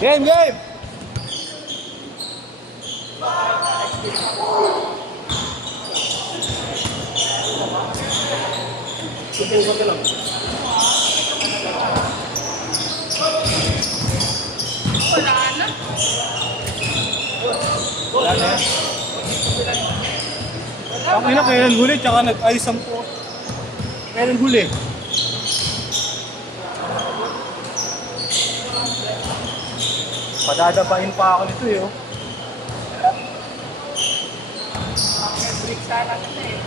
Game, game! Subukan ka lang. Wala na. Wala na yan. Ang ina, kailan huli, tsaka nag-ayos ang po. Kailan huli? Padadapain pa ako nito eh. Oh. Break sana kasi eh.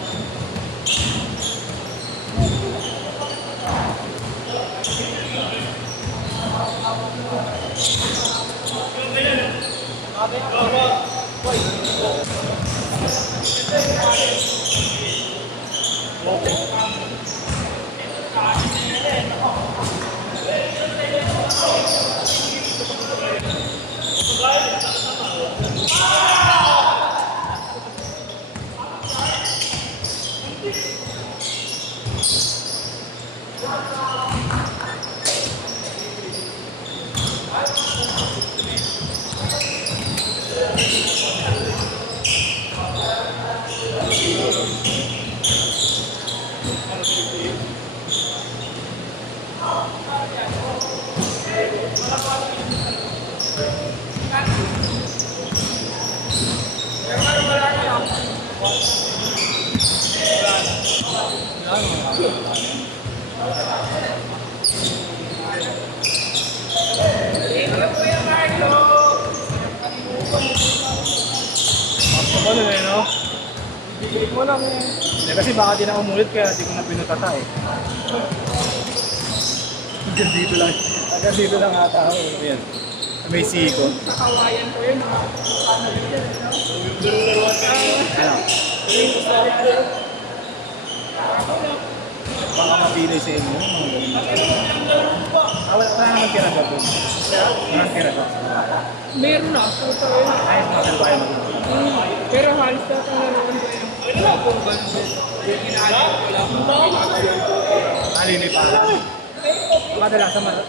Ano na yun, no? Bigay mo lang eh. Eh, kasi baka di na umulit kaya di ko na pinutata eh. Hanggang dito lang. Hanggang dito lang ata ako. Ayan. May siko. Sa kawayan ko yun. Ano yun yan? Ano? Baka mapilay sa inyo. Wala naman tira ba doon? Wala tira ba? Meron na. Puto yun. Ayos mo saan bahay mo. Pero halos na kung naroon ko yun. Wala kung ganun din. Yung inaalit ko lang. Alini pa. Kadalasan malon.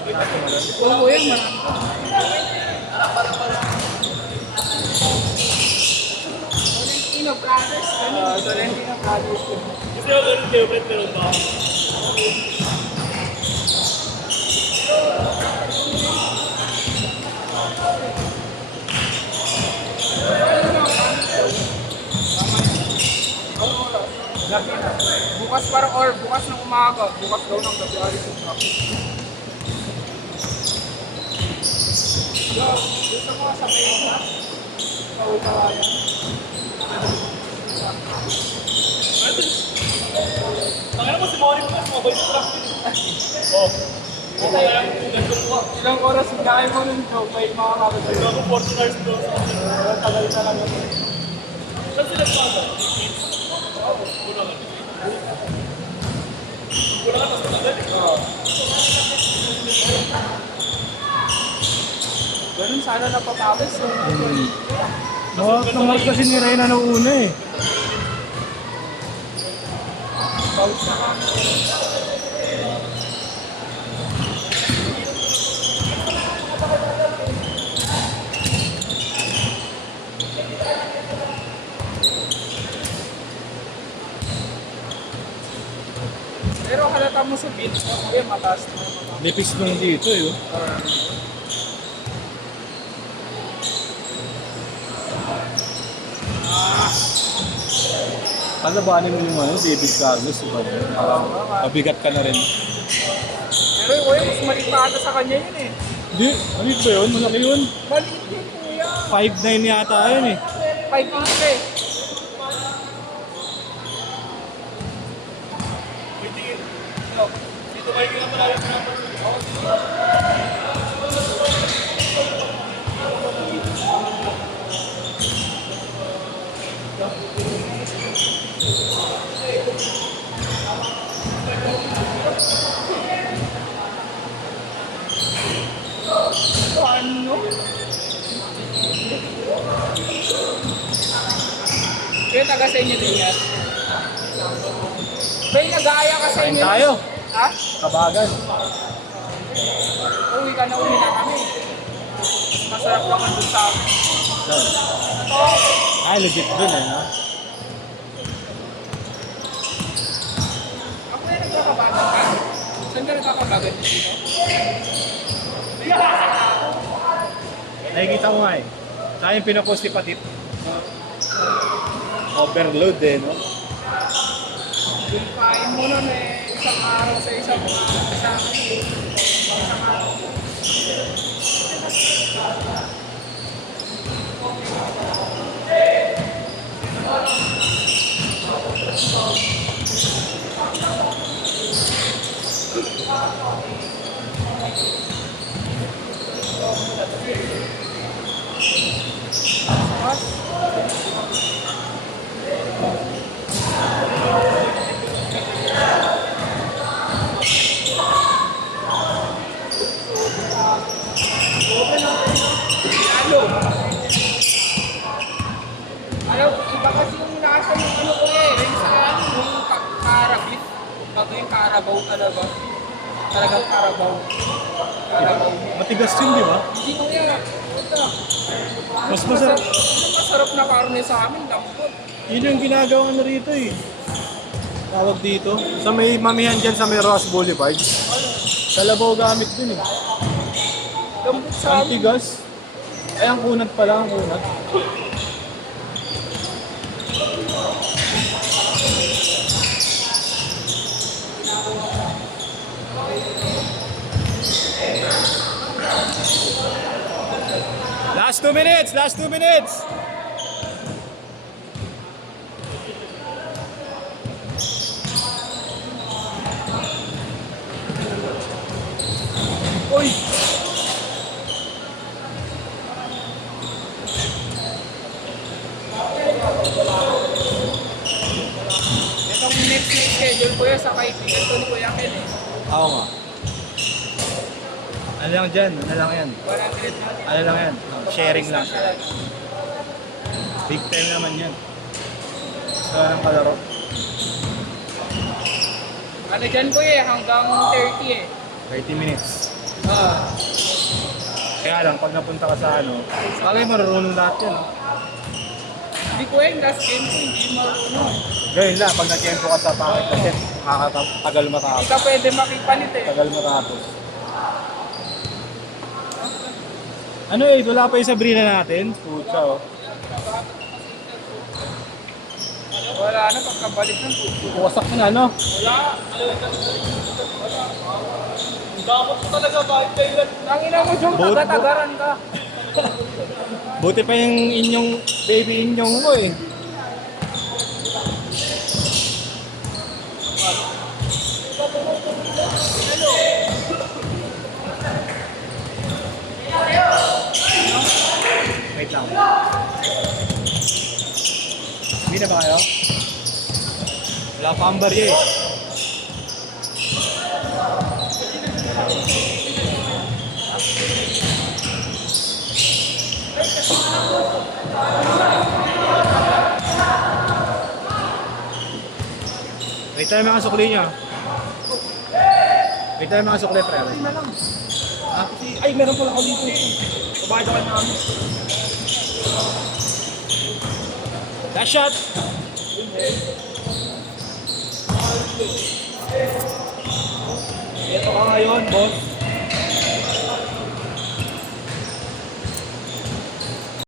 Oo, yung marami. Tolentino Brothers. Tolentino Brothers. Gusto ko ganun favorite pero ba? Bukas parang or bukas ng umaga. Bukas daw ng gabi alis yung truck. Gusto mo sa main na? Kautawayan. Tangina mo si Mori pa, mga boys truck. Oh. Ilang oras biyahe mo nun, Joe? May mga kapatid. Ito ako 14 hours bro. Tagal talaga. Saan sila pa? Wala ka tapos tagal. Ganun sana napatapos. Namas kasi ni Reyna noong una eh. Bawit na kami. Pero halata mo sa beach, mataas na. Lipis nung dito eh. Oh. Palabanin mo yung ano, David Carlos. Diba? Mabigat ka na rin. Pero yung mas maliit pa ata sa kanya yun eh. Hindi, ano ba yun? Malaki yun. Maliit yun kuya. 5'9 yata yun eh. 5'8 eh. Dito kayo pinapalala ko naman. Ano? Kaya taga sa inyo din yan. May nag-aaya ka sa Kain inyo. tayo. Ha? Kabagan. Uwi ka na, uwi na kami. sarap naman dun sa akin. Ay, legit dun eh, no? Ako na nagkakabagan ka. Saan ka nagkakabagan dito? Nakikita ko nga eh. Saka yung pinapost ni Patit. Overload eh, no? Yung kain mo nun eh, isang araw sa isang araw. Alam, iba kasi yung nasa yung ano ko eh, yung sa ano, yung karabit. Bago yung karabaw talaga. Talagang karabaw. Karabaw. Matigas yun, di ba? Hindi ko yan. Ito. Mas masarap. Yung masarap na karne sa amin, lambot. Yun yung ginagawa na rito eh. Tawag dito. Sa may mamihan dyan sa may Ross Boulevard. Sa Labaw gamit dun eh. Lambot sa Ang amin. tigas. Ay, ang kunat pala, ang kunat. Last 2 minutes! Last 2 minutes! Uy! Itong next schedule ko yan sa kaibigan ko ni Kuya Ken eh. Oo nga. Ano lang dyan? Ano lang yan? 100 na. Ano lang yan? Sharing lang. Big time naman yan. So, anong kalaro? Ano dyan ko eh, hanggang 30 eh. 30 minutes. Ah. Kaya lang, pag napunta ka sa ano, bagay marunong lahat yan. No? Hindi ko eh, last game ko hindi marunong. Gawin lang, pag nag-tempo ka sa pangit kasi makakatagal Hindi matapos. ka pwede makipalit eh. Tagal matapos. Ano eh, wala pa yung Sabrina natin. Pucha oh. Wala na, pagkabalik ng puso. Wasak na ano. Wala. Dapat ko talaga bakit kayo Tangina mo, Jong, Boat- taga-tagaran ka. Buti pa yung inyong baby inyong mo eh. Wait lang. Hindi na ba kayo? Wala pa ang barya eh. Wait tayo mga sukli niya. Wait tayo mga sukli, pre. Ah, ay, meron pala ako dito. Babayad ako namin. Last shot! Ito ka ngayon, boss.